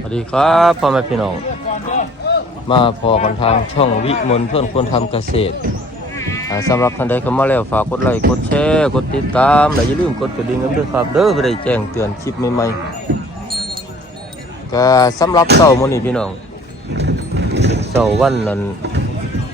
สวัสดีครับพ่อแม่พี่น้อง มาพอกันทางช่องวิมลเพื่อนคนทำเกษตรอ่าสำหรับท่านใดเข้ามาแล้วฝากกดไลค์กดแชร์กดติดตามและอย่าลืมกดกระดิ่งกันด้วยครับเด้อเพื่อได้แจ้งเตือนคลิปใหม่ๆก็สำหรับเสาร์มื้อนี้พี่น้องเสาร์วันนั้น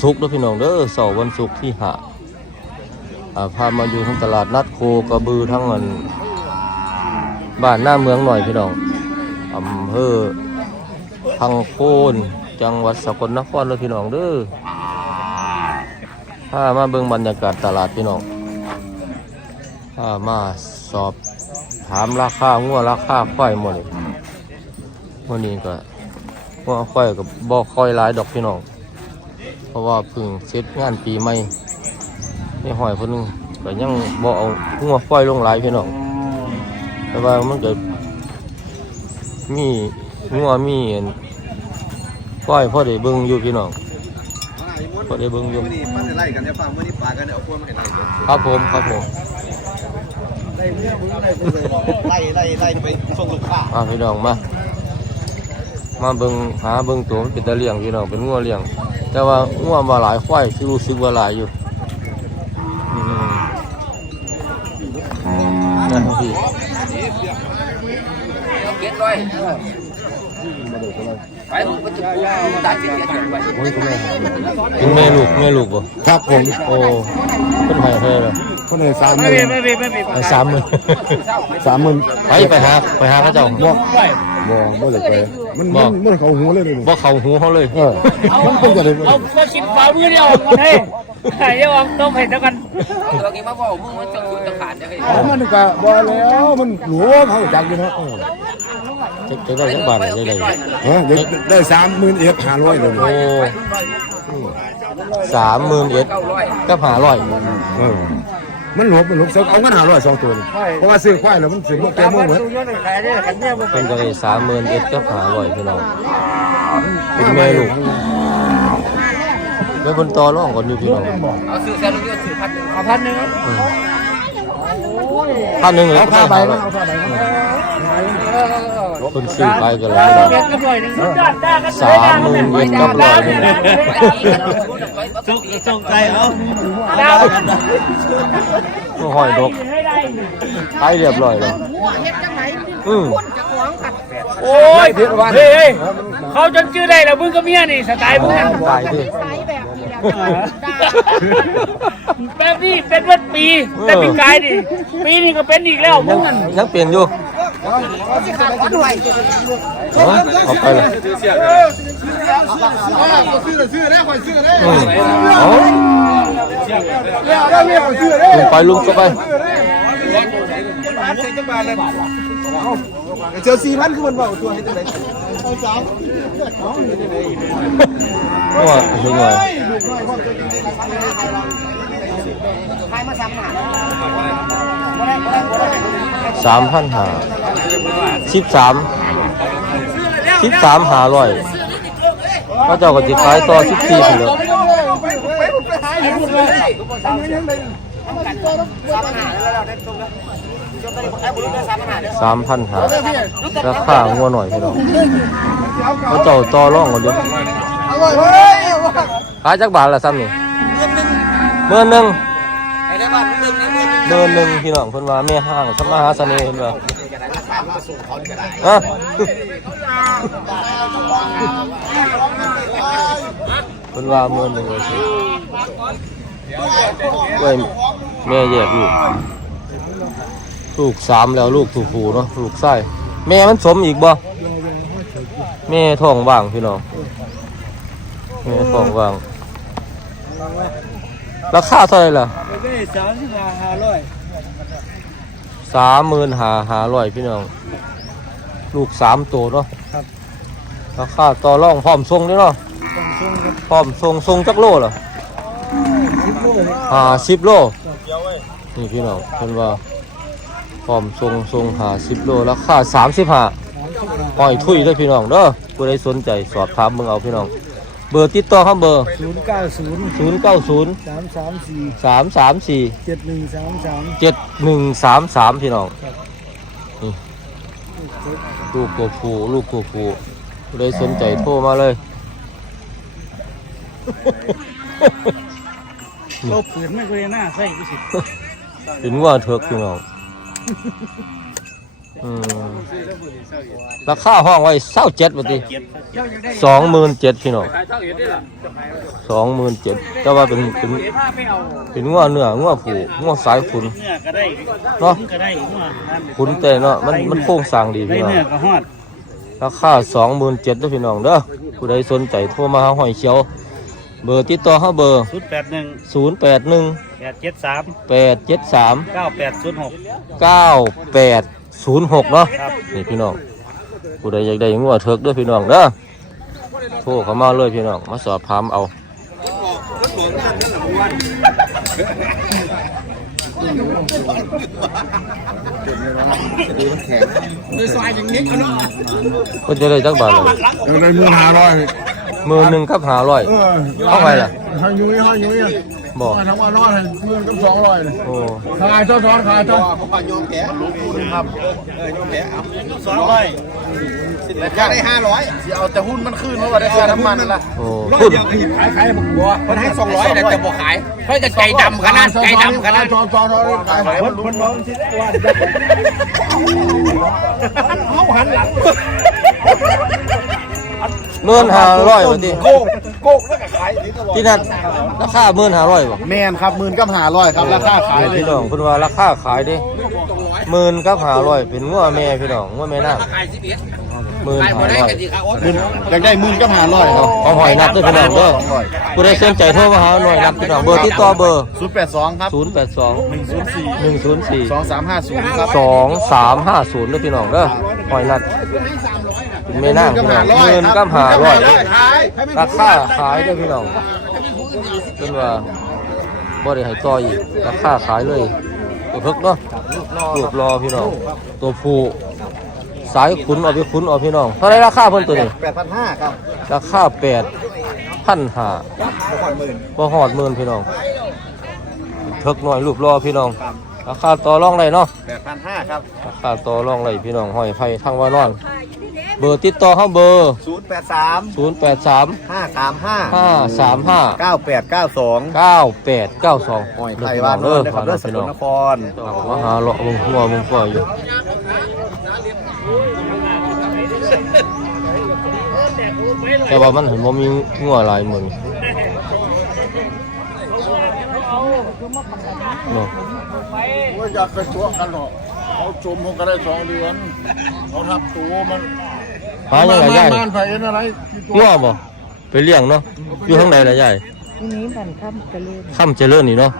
ศุกร์เด้อพี่น้องเด้อเสาร์วันศุกร์ที่ห่าพามาอยู่ทั้งตลาดนัดโคกระบือทั้งอันบ้านหน้าเมืองหน่อยพี่น้อง อำเภอพังโคนจังหวัดสกลนครเลยพี่น้องเด้อพามาเบิ่งบรรยากาศตลาดพี่น้องพามาสอบถามราคางัวราคาควายหมดเลยวันนี้ก็งัวควายกับบ่ค่อยหลายดอกพี่น้องเพราะว่าเพิ่งเสร็จงานปีใหม่ไม่ห้อยคนนึงก็ยังบ่เอางัวควายลงหลายพี่น้องแต่ว่ามันเกิด มีงัวมีอันก้อยพ่อได้เบิ่งอยู่พี่น้องพ่อได้เบิ่งอยู่ นี่ปั้นไล่กันจะฟังวันนี้ปลากันเนี่ยเอาพวกมาให้ไล่เลยครับผมครับผมไล่เรื่องมึงไล่มึงเลยไล่ไล่ไล่ไปส่งลูกค้ามาพี่น้องมามาเบิ่งหาเบิ่งตัวมันเป็นตะเลี้ยงพี่น้องเป็นงัวเลี้ยง แต่ว่างัวมาหลายควายที่รู้สึกว่าหลายอยู่ แม่ลูกแม่ลูกบ่ครับผมโอ้เพิ่นให้เท่าไหร่คนไหนสามหมื่นให้สามหมื่นสามหมื่นไปไปหาไปหาเขาเจ้าบอกบอกบ่เลยไปมันบมัอนกมันเขาหูเลยเลยบ่เข้าหูเขาเลยเออมันเป็นอะไรเอาก็ชิมฝ่ามือเดียวออกมาให้เดี๋ยวออกต้มเห็ดแล้วกันตัวนี้มาบอกมึงมันจะคุยจะขาดจะให้มันก็บอกแล้วมันหลวมเขาจักอยู่เนาะ จะได้ยังบาทได้ได้เออได้สามหมื่นเอ็ดห้าร้อยเลยโอ้สามหมื่นเอ็ดก็หาร้อยเออมันหลวมมันหลวมเอาเงินหาร้อยสองตัวเพราะว่าซื้อควายแล้วมันซื้อพวกแกมั่วเหมือนเป็นจะได้สามหมื่นเอ็ดก็หาร้อยพี่น้องเป็นแม่ลูกแล้วบนตอร่องก่อนอยู่พี่น้องเอาซื้อแซ่ลูกซื้อพันหนึ่งเอาพันหนึ่งพันหนึ่งเลยเอาก็ผ้าได้ใบหาร้มาเอาผ้าใบมา คนซื้อไปกันแล้วพี่น้องเก็ดกันหน่อยหนึ่งสุกันสามหมื่นเอ็ดกับร้อยหนึ่งสงสงใจเอาก็หอยดกได้ไปเรียบร้อยแล้วอืมโอ้ยเฮ้ยเขาจนชื่อได้แล้วมึงก็เมียนี่สไตล์มึงตายดิแบบนี้เป็นวันปีแต่ปีกายดิปีนี้ก็เป็นอีกแล้วมึงงนั่นยังเปลี่ยนอยู่ เอาเอาไปเลยซื้อเลยซื้อได้คอยซื้อได้อืมเอาได้ไม่คอยซื้อได้ลุงไปลุงก็ไปเจอสี่พันคือมันบอกตัวให้ตัวไหนว่าถึงไง สามพันหาสิบสามสิบสามหาร้อยพระเจ้าก็จะขายต่อสิบสี่ไปเลยสามพันหาราคางัวหน่อยพี่น้องพระเจ้าต่อร่องกันอยู่ขายจักบาทละซ้ำนี่เมื่อหนึ่ง ได้บ้านมึงนี่มึงเดินหนึ่งพี่น้องเพิ่นว่าแม่ห้างสมาหาเสน่ห์เพิ่นว่าฮะเพิ่นว่ามื่นหนึ่งเลยสิเว้ยแม่แยกลูกลูกสามแล้วลูกถูกผูเนาะลูกไส้แม่มันสมอีกบ่แม่ท้องว่างพี่น้องแม่ท้องว่าง ราคาเท่าไหร่ล่ะสามสิบห้าห้าร้อยสามหมื่นหาหาร้อยพี่น้อง ลูกสามตัวเนาะราคาต่อรองพร้อมทรงด้วยเนาะพร้อมทรงทรงจักโลเหรอหาสิบโล นี่พี่น้องเพิ่นว่าพร้อมทรงทรงหาสิบโลราคาสามสิบห้าปล่อยทุยเลยพี่น้องเด้อผู้ใดสนใจสอบถามมึงเอาพี่น้อง เบอร์ติดต่อครับเบอร์ศูนย์เก้าศูนย์ศูนย์เก้าศูนย์สามสามสี่สามสามสี่เจ็ดหนึ่งสามสามเจ็ดหนึ่งสามสามพี่น้องนี่ลูกตัวผู้ลูกตัวผู้ผู้ใดสนใจโทรมาเลยโลบปืนไม่เคยหน้าใส่กูสิเป็นว่าเถิกพี่น้อง อืมราคาห้องไว้เศร้าเจ็ดบาทสองหมื่นเจ็ดพี่น้องสองหมื่นเจ็ดแต่ว่าเป็นเป็นเดี๋ยวพาไปเอาเป็นงัวเนื้องัวผูงัวสายขุนเนื้อก็ได้เนาะก็ได้หัวนั่นขุนแต่เนาะมันมันโค้งสร้างดีได้พี่น้องเนื้อก็ฮอดราคาสองหมื่นเจ็ดด้วยพี่น้องเด้อผู้ใดสนใจโทรมาหาหอยเขียว เบอร์ติดต่อเขาเบอร์ศูนย์แปดหนึ่งศูนย์แปดหนึ่งแปดเจ็ดสามแปดเจ็ดสามเก้าแปดศูนย์หกเก้าแปด ศูนย์หกเนาะครับนี่พี่น้องผู้ใดอยากได้งัวเถิกเด้วยพี่น้องเด้อโทรเข้ามาเลยพี่น้องมาสอบถามเอาโดยซอยอย่างนี้เขาเนาะก็จะได้จักบาทเลยยังได้มือหาร้อยมือหนึ่งกับหาร้อยเออเข้าไปล่ะให้ยุ้ยให้ยุ้ย บอกมาทั้งวันร้อยให้มือกับสองร้อยเลยโอ้ขายเจ้าซ้อนขายเจ้าสองร้อยอยากได้ห้าร้อยเอาแต่หุ้นมันขึ้นเพราะว่าได้ค่าน้ำมันละโอ้พูดขายขายบักบัวมันให้สองร้อยแต่บ่ขายเพื่อจะใจดำขนาดใจดำขนาดซ้อนซ้อนซ้อนขายขายคนคนมองสิได้ว่าเขาหันหลัง เมื่นหาร้อยวันที่โกกโกกแล้วก็ขายนี่ตลอดที่นั่นราคาเมื่นหาร้อยบ่แมนครับหมื่นกับหาร้อยครับราคาขายเลยพี่น้องเพิ่นว่าราคาขายเดิหมื่นกับหาร้อยเป็นงัวแม่พี่น้องงัวแม่นางขายสิบเอ็ดหมื่นขายหาบ่ได้ร้อยกันดีครับโอ๊ตอยากได้หมื่นกับหาร้อยครับของหอยนัดด้วยพี่น้องเด้อผู้ใดสนใจโทรมาหาหน่อยนัดพี่น้องเบอร์ติดต่อเบอร์ศูนย์แปดสองครับ082หนึ่งศูนย์สี่104สองสามห้าศูนย์ครับสองสามห้าศูนย์ด้วยพี่น้องเด้อหอยนัดเป็น แม่นางพี่น้องหมื่นกับหาร้อยราคาขายด้วยพี่น้องเป็นว่าบ่ได้ให้ต่ออีกราคาขายเลยตัวเพิกเนาะรูปรอพี่น้องตัวผู้สายขุนเอาไปขุนเอาพี่น้องเท่าไหรราคาเพิ่นตัวนี้แปดพันห้าครับราคาแปดพันห้าประมาณหมื่นบ่หอดหมื่นพี่น้องเพิกหน่อยรูปรอพี่น้อง ราคาต่อรองได้เนาะแปดพันห้าครับราคาต่อรองไรพี่น้องห้อยไผ่ทางว่านอน เบอร์ติดต่อเขาเบอร์ ศูนย์แปดสาม0 8 3 ห้าสามห้า5 3 5 เก้าแปดเก้าสอง9 8 9 2หอยไข่บ้านเด้เด้ออนะครับเด้อสพี่กน้ลองนครมาหาเลาะมึงหัวมึงหัวอยู่แต่ว่ามันเห็นว่ามีงัวหลายหมือนเนาะว่าอยากไปตัวกันหรอกเขาจมมันก็ได้สองเดือนเขาทับตัวมัน หายังไงยายบ้านไผ่อะไรงัวบ่ไปเลี้ยงเนาะอยู่ข้างในละยายทีนี้บันค่ำกระลืมค่ำเจริญนี่เนาะ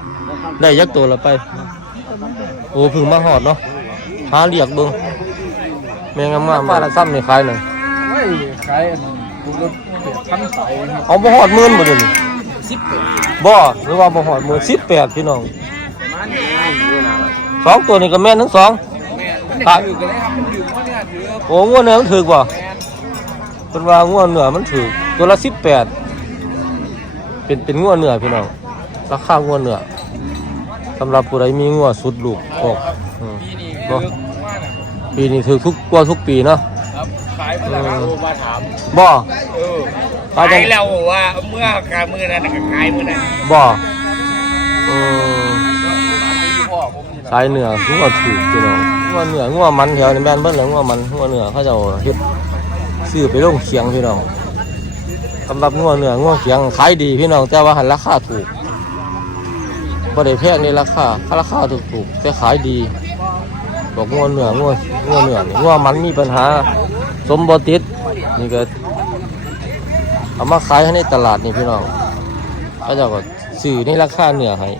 ได้ยักตัวละไป โอ้เพึ่งมาหอดเนาะหาเรียกเบิ่งแม่งามๆป้าละซ้ำนี่ขายหนึ่งขายผมก็เจ็ดพันใส่เอาบ่หอดหมื่นบ่เดี๋ยวนี้บ่หรือว่าบ่หอดหมื่นสิบแปดพี่น้องสองตัวนี้ก็แม่นทั้งสองขายโอ้งัวเนื้อมันถือกบ่ เป็นว่างัวเนื้อมันถือตัวละสิบแปดเป็นเป็นงัวเนื้อพี่น้องราคางัวเนื้อสำหรับผู้ใดมีงัวสุดลูกออกอืมเนาะปีนี้ถือทุกกว่าทุกปีเนาะขายมาแล้วครับมาถามบ่เออขายขาจัยงแล้วว่าเมื่อการมือนั้นก็ขายมือนั้นบ่เออสายเหนืองัวถูกพี่น้องงัวเหนืองัวมันแถวนี้แม่นเบิ่นแล้วงัวมันงัวเหนือเขาเจะเฮ็ด ซื้อไปลงเคียงพี่น้องสำหรับงัวเหนืองัวเคียงขายดีพี่น้องแต่ว่าหันราคาถูกบ่ได้แพงในราคาถ้าราคาถูกๆแต่ขายดีบอกงัวเหนืองัวงัวเหนือนี่งัวมันมีปัญหา สมบติดนี่ก็เอามาขายให้ในตลาดนี่พี่น้องเขาเจะก็สื่อในราคาเนื้อให้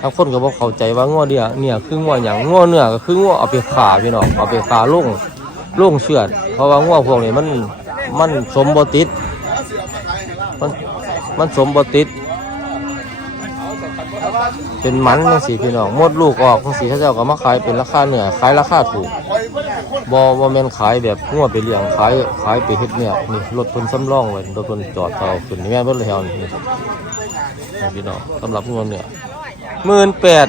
บางคนก็บอกเข้าใจว่างัวเดียเนี่ยคืองัวอย่างงัวเนื้อก็คืองัวเอาไปขาพี่น้องเอาไปขาลุ่ง ลุ่งเชือดเพราะว่างัวพวกนี้มันมันสมบติดมันมันสมบติด เป็นมันจังสีพี่น้องหมดลูกออกจังสีเขาเจ้าก็มาขายเป็นราคาเนื้อขายราคาถูกบอบอแมนขายแบบงัวไปเลี้ยงขายขายไปเฮ็ดเนี่ยนี่รถคนซ้ำร่องไว้รถคนจอดเอาขึ้นนี่แม่นรถเลยเฮานี่นี่พี่น้องสำหรับเงินเนี่ยหมื่นแปด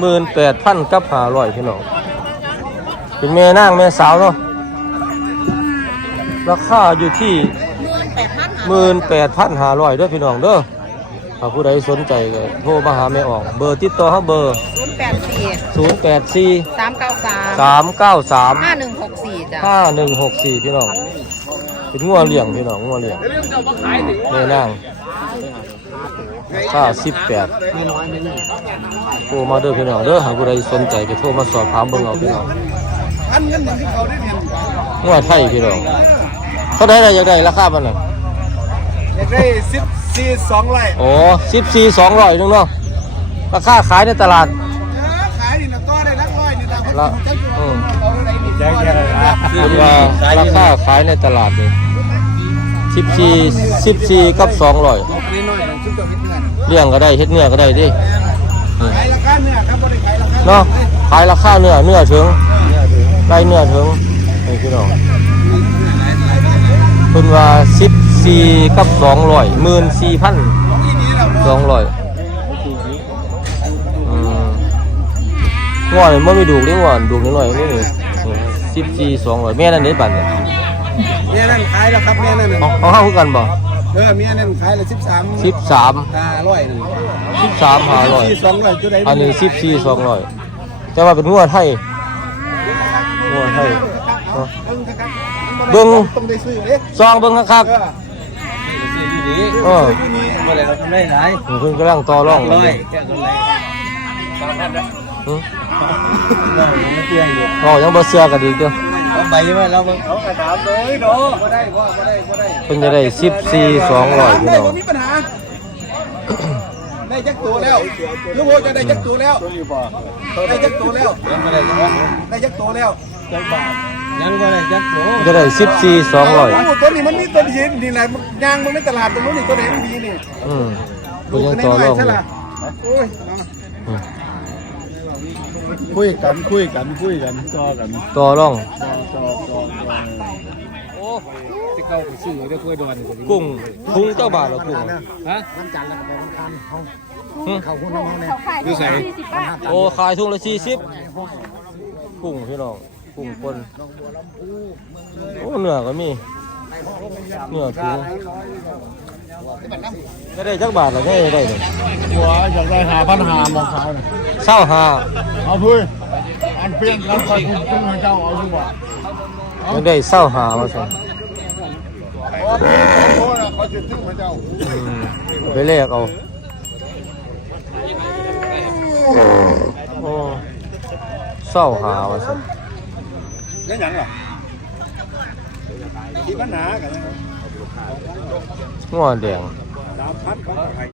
หมื่นแปดพันกับหาร้อยพี่น้องเป็นแม่นางแม่สาวเนาะ ราคาอยู่ที่หมื่นแปดพันห้าร้อยเด้อพี่น้องเด้อถ้าผู้ใดสนใจก็โทรมาหาแม่ออก เบอร์ติดต่อเขาเบอร์ศูนย์แปดสี่ศูนย์แปดสี่สามเก้าสามสามเก้าสามห้าหนึ่งหกสี่จ้ะห้าหนึ่งหกสี่พี่น้อง เป็นงัวเลี้ยงพี่น้องงัวเลี้ยงแม่นางค่าสิบแปดโทรมาเด้อพี่น้องเด้อหากผู้ใดสนใจก็โทรมาสอบถามเบิ่งเอาพี่น้องพันเงินหนึ่งที่เขาได้เนี่ยงัวไทยพี่น้อง เขาได้อะไรอยากได้ราคามันน่ะอยากได้สิบสี่สองไร่โอ้สิบสี่สองร้อยนึงเนาะราคาขายในตลาดขายนี่นะตัวได้นักร้อยนี่นะละอืมเอาได้นี่ใจแค่ไหนนะเป็นว่าราคาขายในตลาดนี่สิบสี่สิบสี่กับสองร้อยนี่น้อยชุดตัวพิษเงินเลี้ยงก็ได้เฮ็ดเนื้อก็ได้ดิขายราคาเนี่ยครับบ่ได้ขายราคาเนาะขายราคาเนื้อเนื้อถึงได้เนื้อถึงนี่พี่น้องเพิ่นว่าสิบสี่กับสองร้อยหมื่นสี่พันสองร้อยอืมงอนมันไม่ดูกเด้งอนดูกนิดหน่อยนี่สิบสี่สองร้อยแม่นั่นเด็ดบัตรเนี่ยเมียนั่นขายแล้วครับเมียนั่นของของห้าคือกันบ่เออเมียนั่นขายแล้วสิบสามสิบสามห้าร้อยหนึ่งสิบสามห้าร้อยสี่สองร้อยจุดใดอันนี้สิบสี่สองร้อยแต่ว่าเป็นงวดไทยงวดไทย เนาะเบิ่งต้องได้ซื้อเด้ซองเบิ่งคักเออๆเอออยู่นี่เมื่อไหร่เราทำได้หลายเพิ่นกำลังต่อรองกันร้ออยยู่แค่คนไหนหึเราไม่เชื่ออยู่อ๋อยังบ่เชื่อกันอีกเด้อเอาใบไว้แล้วมึงเอากระถางเลยเนาะบ่ได้บ่บ่ได้บ่ได้เพิ่นจะได้สิบสี่สองร้อยพี่ได้น้อบ่งมีปัญหา ได้จักตัวแล้วลูกโหจะได้จักตัวแล้วได้จักตัวแล้วได้จักตัวแล้ว ยังก็ได้จักโหจะได้สิบสี่สองร้อยโอ้ตัวนี้มันมีตัวดีนี่แหละยางมันในตลาดตรงนู้นนี่ตัวไหนมันดีนี่อืมเพิ่นยังต่อรองอยู่โอ้ยอืมคุยกันคุยกันคุยกันจอกันต่อรองโอ้ที่เก่าไปซื้อได้คุยดอนกุ้งพุงเจ้าบาทเหรอกุ้งฮะหึดูใส่โอ้ขายถุงละสี่สิบกุ้งพี่น้อง กุ้งปนโอ้เนื้อก็มีเนื้อถุงก็ได้จักบาทละได้ได้เลยหัวอยากได้หาปัญหามองเขาเศร้าหาเอาเพื่อนอันเปลี่ยนกันคอยคุณต้องให้เจ้าเอาดีกว่ายังได้เศร้าหามาสิโอ้โหเขาจะถึงให้เจ้าอืมเอาไปแลกเอาโอ้เศร้าหามาสิ เล่นยังหรอที่ปัญหากันงัวแดงสามพันเขา